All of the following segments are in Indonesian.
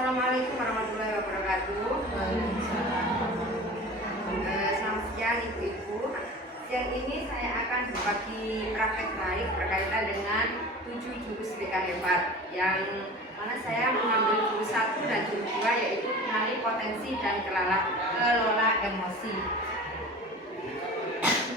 Assalamualaikum warahmatullahi wabarakatuh. Selamat siang ibu-ibu. Siang ini saya akan berbagi praktek baik berkaitan dengan 7 jurus BK hebat, yang mana saya mengambil jurus 1 dan jurus 2, yaitu kenali potensi dan kelola emosi.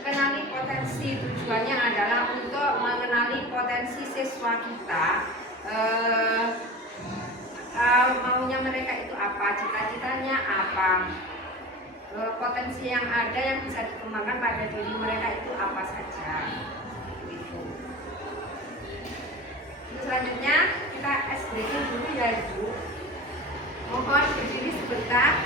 Kenali potensi tujuannya adalah untuk mengenali potensi siswa kita, maunya mereka itu apa, cita-citanya apa, potensi yang ada yang bisa dikembangkan pada diri mereka itu apa saja. Gitu. Selanjutnya kita breaking dulu ya ibu. Mohon berdiri sebentar.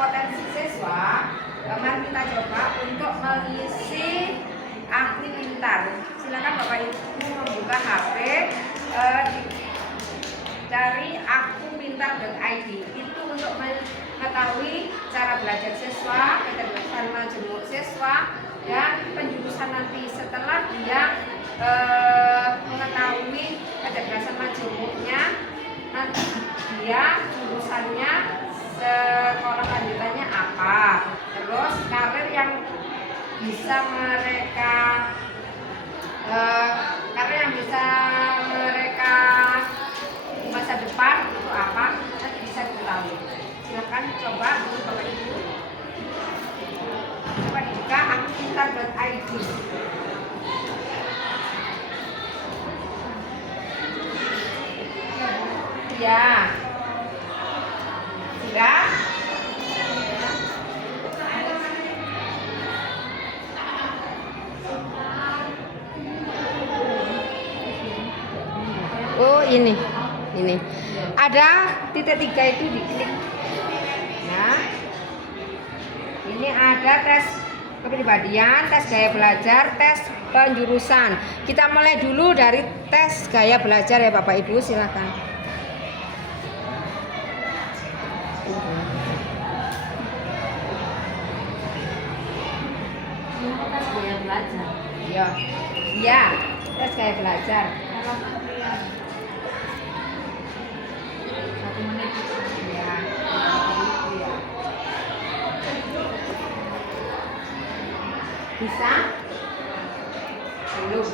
Potensi siswa, mari kita coba untuk mengisi Aku Pintar. Silakan Bapak Ibu membuka HP, cari akupintar.id. Itu untuk mengetahui cara belajar siswa, kecerdasan majemuk siswa, dan penjurusan nanti. Setelah dia mengetahui kecerdasan majemuknya, nanti dia jurusannya sekolah lanjutannya apa, terus karir yang bisa mereka di masa depan itu apa, nanti bisa diketahui. Silakan coba Bapak Ibu, coba dibuka akupintar.id. Ya, sudah. Oh ini ada titik 3 itu diklik. Nah, ini ada tes kepribadian, tes gaya belajar, tes penjurusan. Kita mulai dulu dari tes gaya belajar ya Bapak Ibu, silakan. Tes gaya belajar. Iya, tes gaya belajar. menit. Ya, ya. Bisa? Belum.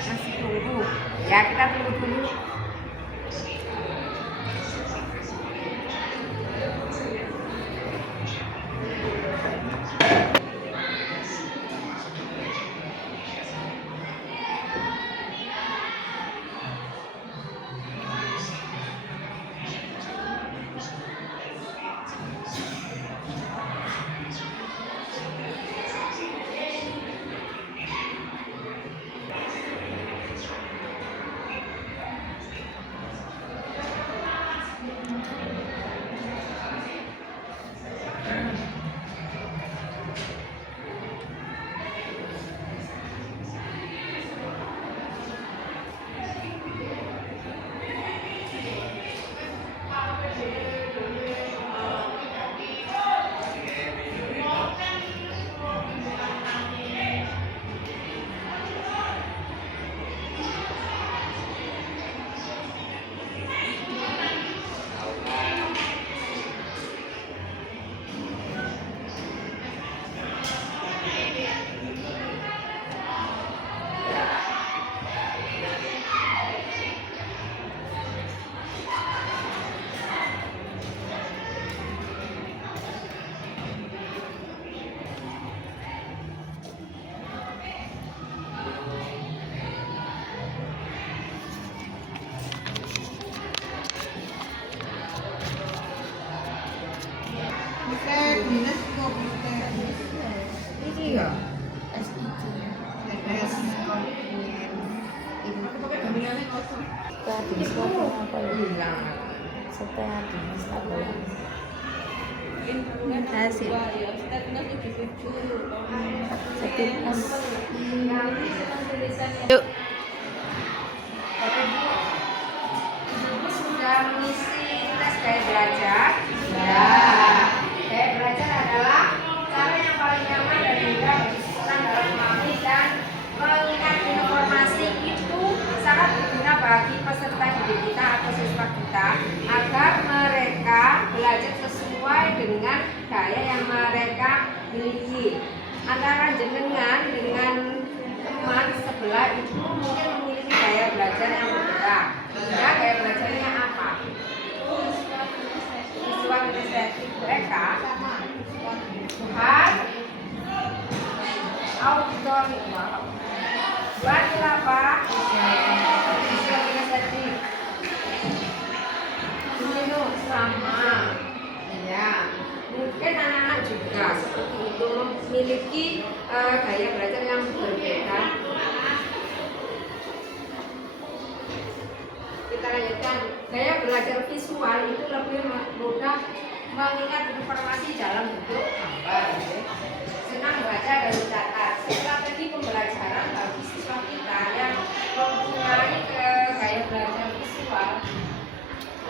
Masih tunggu. Ya, kita tunggu dulu. Ini ya. Yuk. Ibu sudah mengisi tes gaya belajar. Ya. Gaya belajar adalah cara yang paling nyaman dan mudah bagi seseorang dalam memahami dan mengingat informasi. Itu sangat berguna bagi peserta didik kita atau siswa kita agar mereka belajar sesuai dengan gaya yang mereka miliki. Antara jenengan dengan teman sebelah itu mungkin memiliki gaya belajar yang berbeda. Ya, gaya belajarnya apa? Siswa kinestetik mereka buat auditori. Buat apa? Siswa kinestetik ini sama. Ya, mungkin anak-anak juga seperti itu memiliki gaya belajar yang berbeda. Kita lanjutkan. Gaya belajar visual itu lebih mudah mengingat informasi dalam bentuk gambar. Senang baca dan mencatat. Strategi pembelajaran bagi siswa kita yang mempunyai gaya belajar visual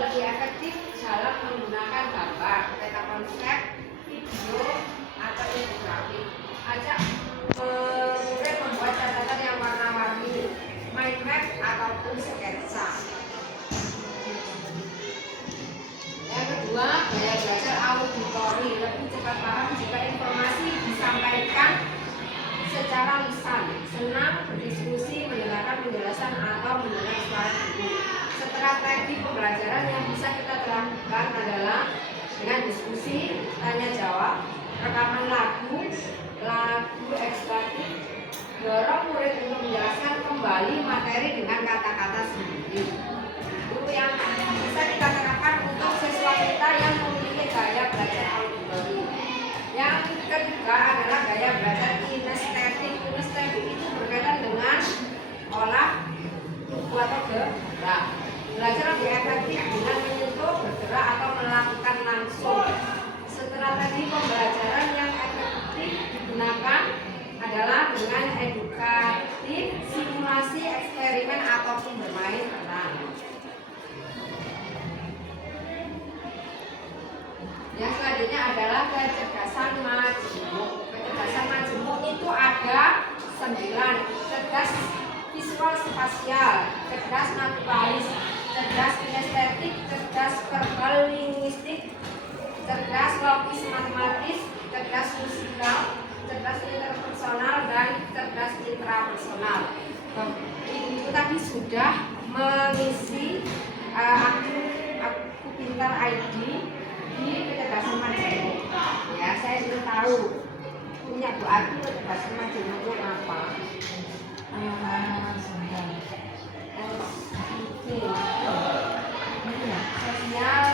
lebih efektif dalam menggunakan gambar, peta konsep, video, atau infografik. Ajak murid membuat catatan yang warna-warni, mind map ataupun sketsa. Yang kedua, gaya belajar auditori, lebih cepat paham jika informasi disampaikan secara lisan. Senang berdiskusi, mendengarkan penjelasan atau mendengar suara guru. Strategi pembelajaran yang bisa kita terapkan adalah dengan diskusi, tanya jawab, rekaman lagu ekstratif, dorong murid untuk menjelaskan kembali materi dengan kata-kata sendiri. Itu yang bisa kita terapkan untuk siswa kita yang memiliki gaya belajar auditori. Yang ketiga adalah gaya belajar kinestetik. Kinestetik itu berkaitan dengan olah tubuh atau gerak. Belajar lebih efektif dengan menyentuh, bergerak atau melakukan langsung. Strategi pembelajaran yang efektif digunakan adalah dengan edukatif, simulasi, eksperimen ataupun bermain peran. Yang selanjutnya adalah kecerdasan majemuk. Kecerdasan majemuk itu ada 9: cerdas visual spasial, cerdas naturalis, cerdas kinestetik, cerdas verbal linguistik, cerdas logis matematis, cerdas musikal, cerdas interpersonal, dan cerdas intrapersonal. Ibu tadi sudah mengisi aku pintar ID di kecerdasan majemuk. Ya, saya sudah tahu punya Bu Ati kecerdasan majemuknya apa. Sosial,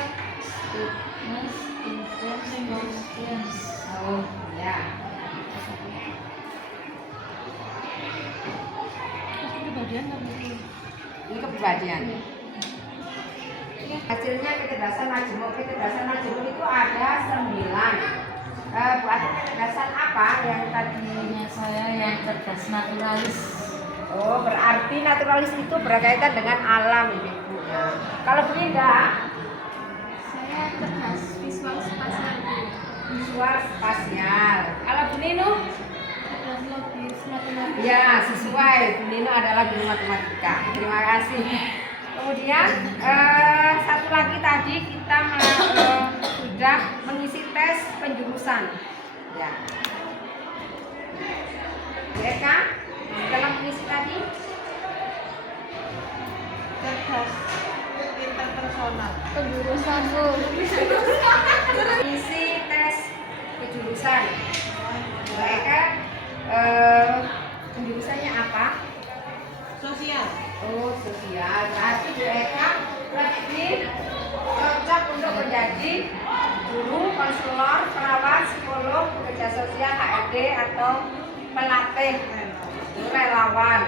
oh ya. Ini kepribadian. Hasilnya kecerdasan majemuk. Kecerdasan majemuk itu ada 9. Bu Ati kecerdasan apa yang tadinya Saya yang cerdas naturalis. Oh, berarti naturalis itu berkaitan dengan alam, Ibu. Nah, kalau Bu Linda, Saya cerdas visual spasial. visual spasial. Kalau Bu Nino, Cerdas logis matematika. ya sesuai. Bu Nino adalah guru matematika. Terima kasih. Kemudian satu lagi tadi kita sudah mengisi tes penjurusan. Ya. Mereka dalam mengisi tadi Cerdas interpersonal. Penjurusan Bu. mengisi tes penjurusan. Mereka penjurusannya apa? Sosial. Oh, sosial. Berarti Bu Eka lebih cocok untuk menjadi guru, konselor, perawat, psikolog, pekerja sosial, HRD atau pelatih, relawan.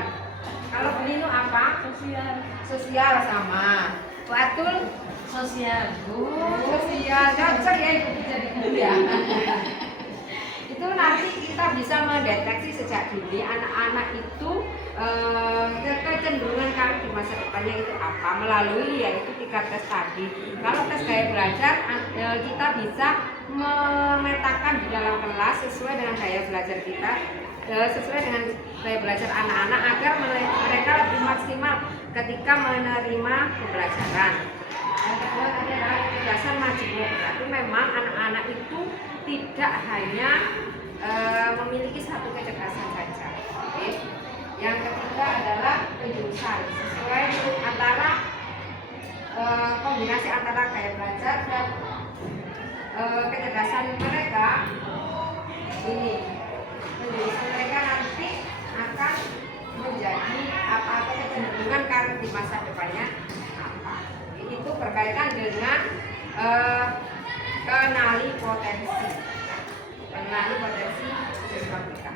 Kalau Bu Nino apa? Sosial. Sosial sama. Bu Atul? Sosial. Oh, sosial. Cocok ya Ibu jadi guru ya. Itu nanti kita bisa mendeteksi sejak dini anak-anak itu kecenderungan kami di masa depannya itu apa melalui yaitu 3 tes tadi. Kalau tes gaya belajar kita bisa memetakan di dalam kelas sesuai dengan gaya belajar kita, sesuai dengan gaya belajar anak-anak agar mereka lebih maksimal ketika menerima pembelajaran. Yang kedua tadi adalah kecerdasan majemuk. Berarti memang anak-anak itu tidak hanya memiliki satu kecerdasan saja. Oke. Yang ketiga adalah penjurusan sesuai antara kombinasi antara gaya belajar dan kecerdasan mereka. Ini penjurusan mereka nanti akan menjadi apa atau kecenderungan karir di masa depannya apa. Itu berkaitan dengan kenali potensi siswa kita.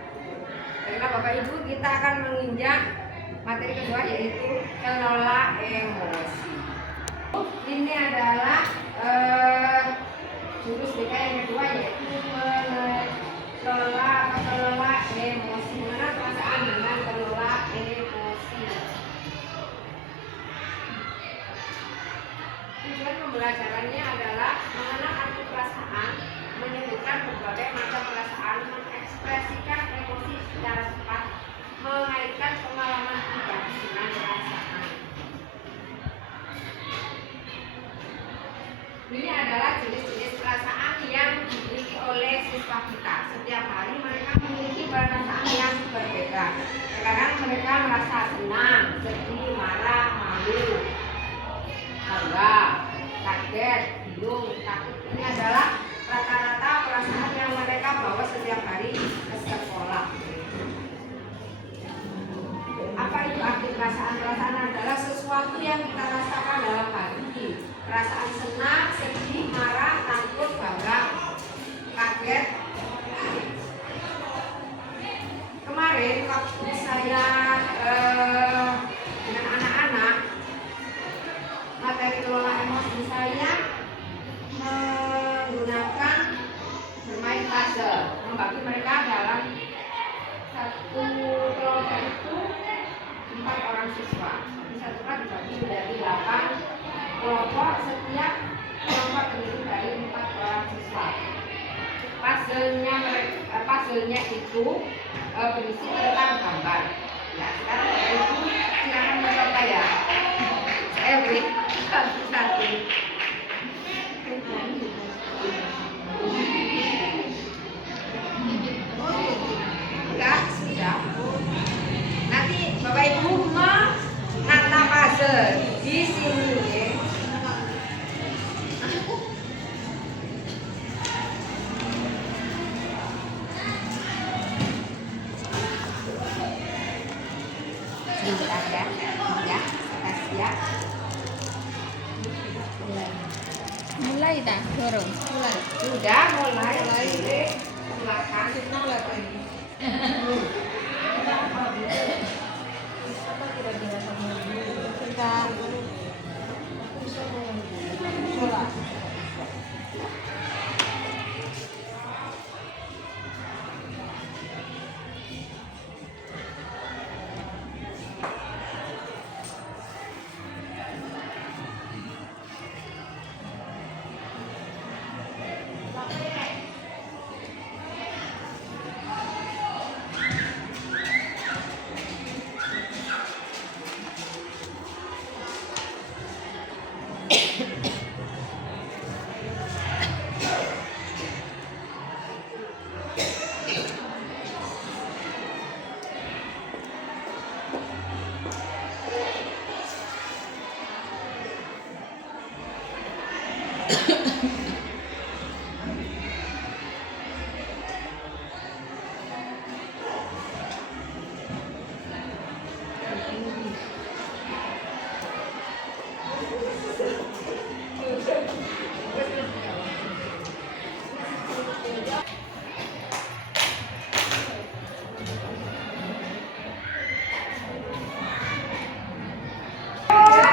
Baiklah Bapak Ibu, kita akan menginjak materi kedua yaitu kelola emosi. Ini adalah jurus BK yang kedua yaitu mengelola emosi. Mana perasaan dengan kelola emosi? Tujuan pembelajarannya adalah mengenal arti perasaan, menyebutkan berbagai macam perasaan, mengekspresikan emosi secara tepat, mengaitkan pengalaman pribadi dengan perasaan. Ini adalah jenis-jenis perasaan yang dimiliki oleh siswa kita. Setiap hari mereka memiliki perasaan yang berbeda. Kadang mereka merasa senang, sedih, marah, malu, bangga, kaget, bingung, takut. Ini adalah rata-rata perasaan yang mereka bawa setiap hari ke sekolah. Apa itu arti perasaan? Perasaan adalah sesuatu yang kita rasakan dalam hati. Perasaan senang, sedih, marah, takut, bangga, kaget. Kemarin waktu saya dengan anak-anak materi kelola emosi saya menggunakan bermain puzzle, membagi mereka dalam satu kelompok itu 4 orang siswa. Di satu kelas dibagi menjadi 8 kelompok, setiap kelompok terdiri dari 4 orang siswa. Puzzle-nya itu berisi tentang gambar. Ya, sekarang Ibu silakan mencoba ya. Saya beri sini ya. Sebentar ya, ya, siap. Mulai dah, dorong. Mulai. Sudah mulai. Silakan.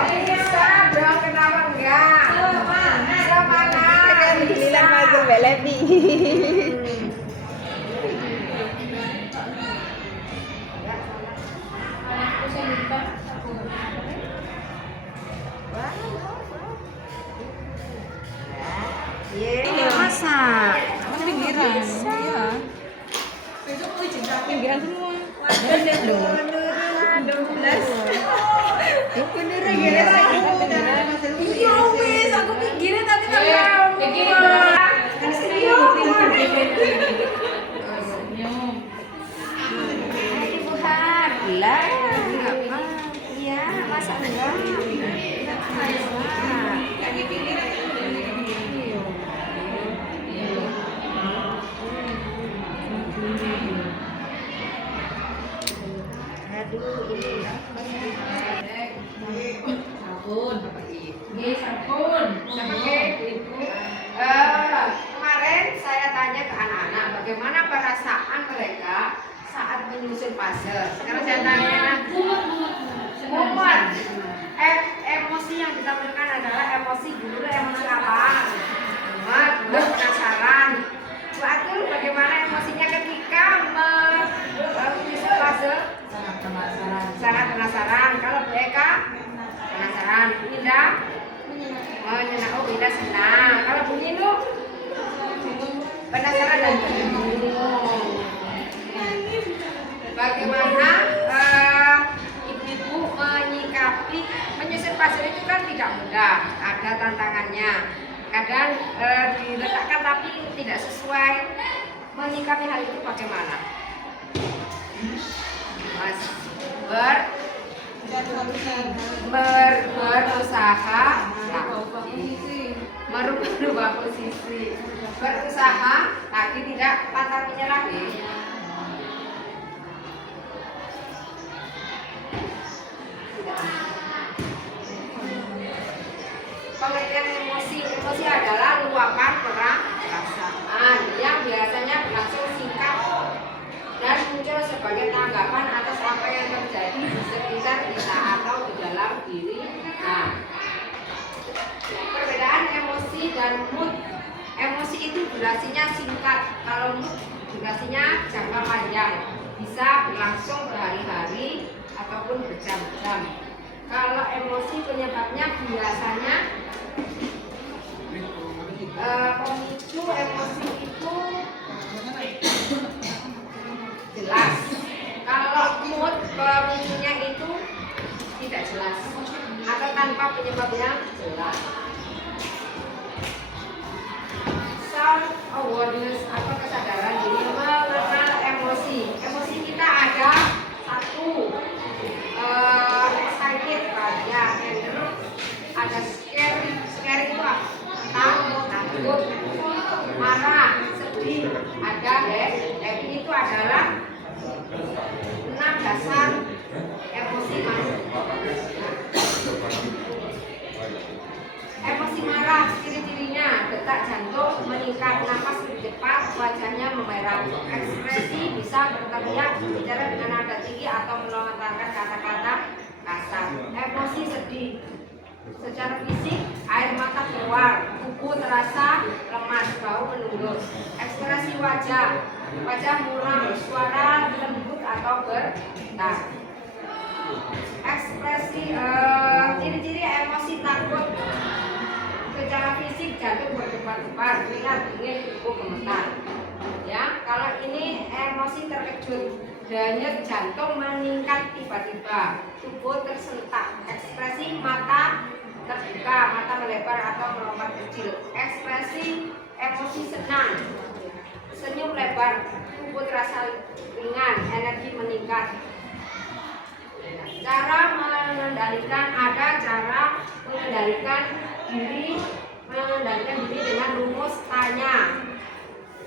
Bisa dong, kenapa enggak? Semangat. Bilang masuk Belepi. Iya, masak. Pinggiran. Iya. Pinggiran semua. Iya wis, aku pinggiran tadi tak mau. Ibu Har, lah, apa? Iya, masak enggak? Aduh, ini kemarin saya tanya ke anak-anak bagaimana perasaan mereka saat menyusun puzzle. Sekarang saya tanya, mumet. Emosi yang ditampilkan adalah emosi dulu, emosi apa? Mumet, penasaran. Bu Atul, bagaimana emosinya ketika menyusun puzzle? Sangat penasaran. Kalau Bu Eka? Penasaran. Bu Indah? Menyenang. Oh, Bu Indah senang. Kalau Bu Ninu? Penasaran dan bingung. Bagaimana ibu-ibu menyikapi menyusun puzzle itu kan tidak mudah, ada tantangannya. Kadang diletakkan tapi tidak sesuai. Menyikapi hal itu bagaimana? Mas berusaha merubah posisi, berusaha lagi tidak pantang menyerah. Pengertian emosi adalah luapan perasaan yang biasanya berlangsung singkat dan muncul sebagai tanggapan atas apa yang terjadi di sekitar kita atau di dalam diri. Nah, perbedaan emosi dan mood. Emosi itu durasinya singkat, kalau mood durasinya jangka panjang, bisa berlangsung berhari-hari ataupun berjam-jam. Kalau emosi penyebabnya biasanya pemicu emosi itu jelas. Kalau mood pemicunya itu tidak jelas atau tanpa penyebab yang jelas. Self awareness atau kesadaran diri mengenal emosi. Emosi kita ada satu, excited, bahagia, anger, Emosi marah, ciri-cirinya detak jantung meningkat, napas lebih cepat, wajahnya memerah. Ekspresi bisa berteriak, berbicara dengan nada tinggi atau melontarkan kata-kata kasar. Emosi sedih. Secara fisik, air mata keluar, tubuh terasa lemas, bau menunduk. Ekspresi wajah, wajah muram, suara lembut atau bergetar. Ekspresi ciri-ciri emosi takut. Secara fisik jantung berdebar-debar, keringat dingin, tubuh gemetar. Ya, kalau ini emosi terkejut, denyut jantung meningkat tiba-tiba, tubuh tersentak. Ekspresi mata terbuka, mata melebar atau melompat kecil. Ekspresi emosi senang, senyum lebar, tubuh terasa ringan, energi meningkat. Cara mengendalikan, ada cara mengendalikan diri dengan rumus tanya.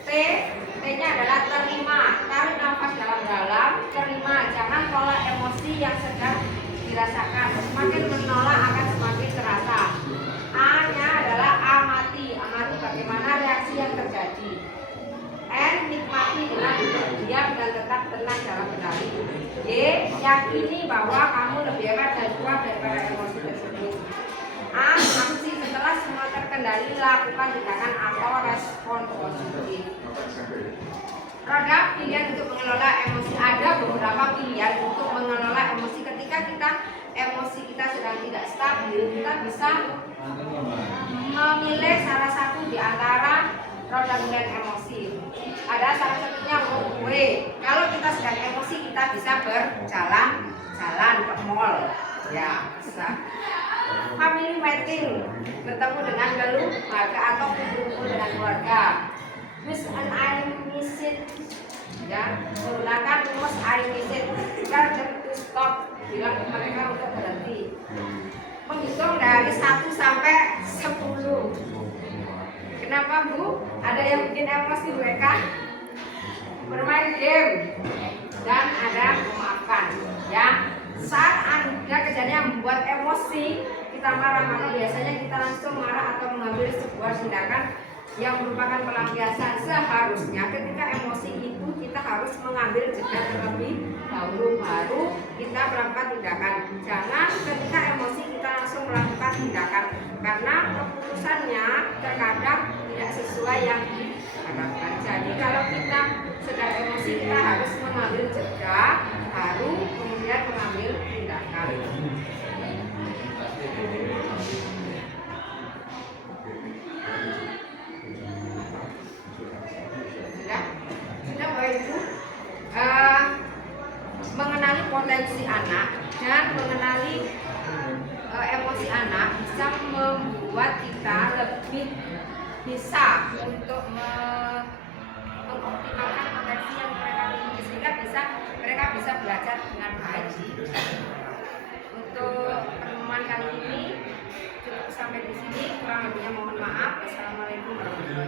T-nya adalah terima, tarik nafas dalam-dalam, terima, jangan tolak emosi yang sedang dirasakan. Semakin menolak akan semakin terasa. A-nya adalah amati, amati bagaimana reaksi yang terjadi. N, nikmati dengan diam dan tetap tenang dalam kendali. Y, yakini bahwa kamu lebih hebat dan kuat daripada emosi tersebut. A, aksi, setelah semua terkendali lakukan tindakan atau respon positif. Produk pilihan untuk mengelola emosi, ada beberapa pilihan untuk mengelola emosi. Ketika emosi kita sedang tidak stabil, kita bisa memilih salah satu di antara roda pilihan emosi. Ada salah satunya W. Kalau kita sedang emosi, kita bisa berjalan ke mall, ya bisa. Family meeting, bertemu dengan keluarga atau kumpul dengan keluarga. Use an I miss it, ya, menggunakan rumus I miss it. Tell them to stop, bilang ke mereka untuk berhenti. Menghitung dari 1 sampai 10. Kenapa Bu? Ada yang bikin emosi mereka? Bermain game dan ada memaafkan, ya. Saat ada kejadian yang membuat emosi, kita marah-marah, biasanya kita langsung marah atau mengambil sebuah tindakan yang merupakan pelampiasan. Seharusnya ketika emosi itu kita harus mengambil jeda terlebih dahulu baru kita melakukan tindakan. Jangan ketika emosi kita langsung melakukan tindakan, karena keputusannya terkadang tidak sesuai yang diharapkan. Jadi kalau kita sedang emosi, kita harus mengambil jeda baru kemudian mengambil tindakan. Sudah Bapak Ibu, mengenali potensi anak dan mengenali emosi anak bisa membuat kita lebih bisa untuk mengoptimalkan potensi yang mereka miliki, sehingga mereka bisa belajar dengan baik. Untuk pertemuan kali ini cukup sampai di sini, kurang lebihnya mohon maaf. Wassalamualaikum warahmatullahi wabarakatuh.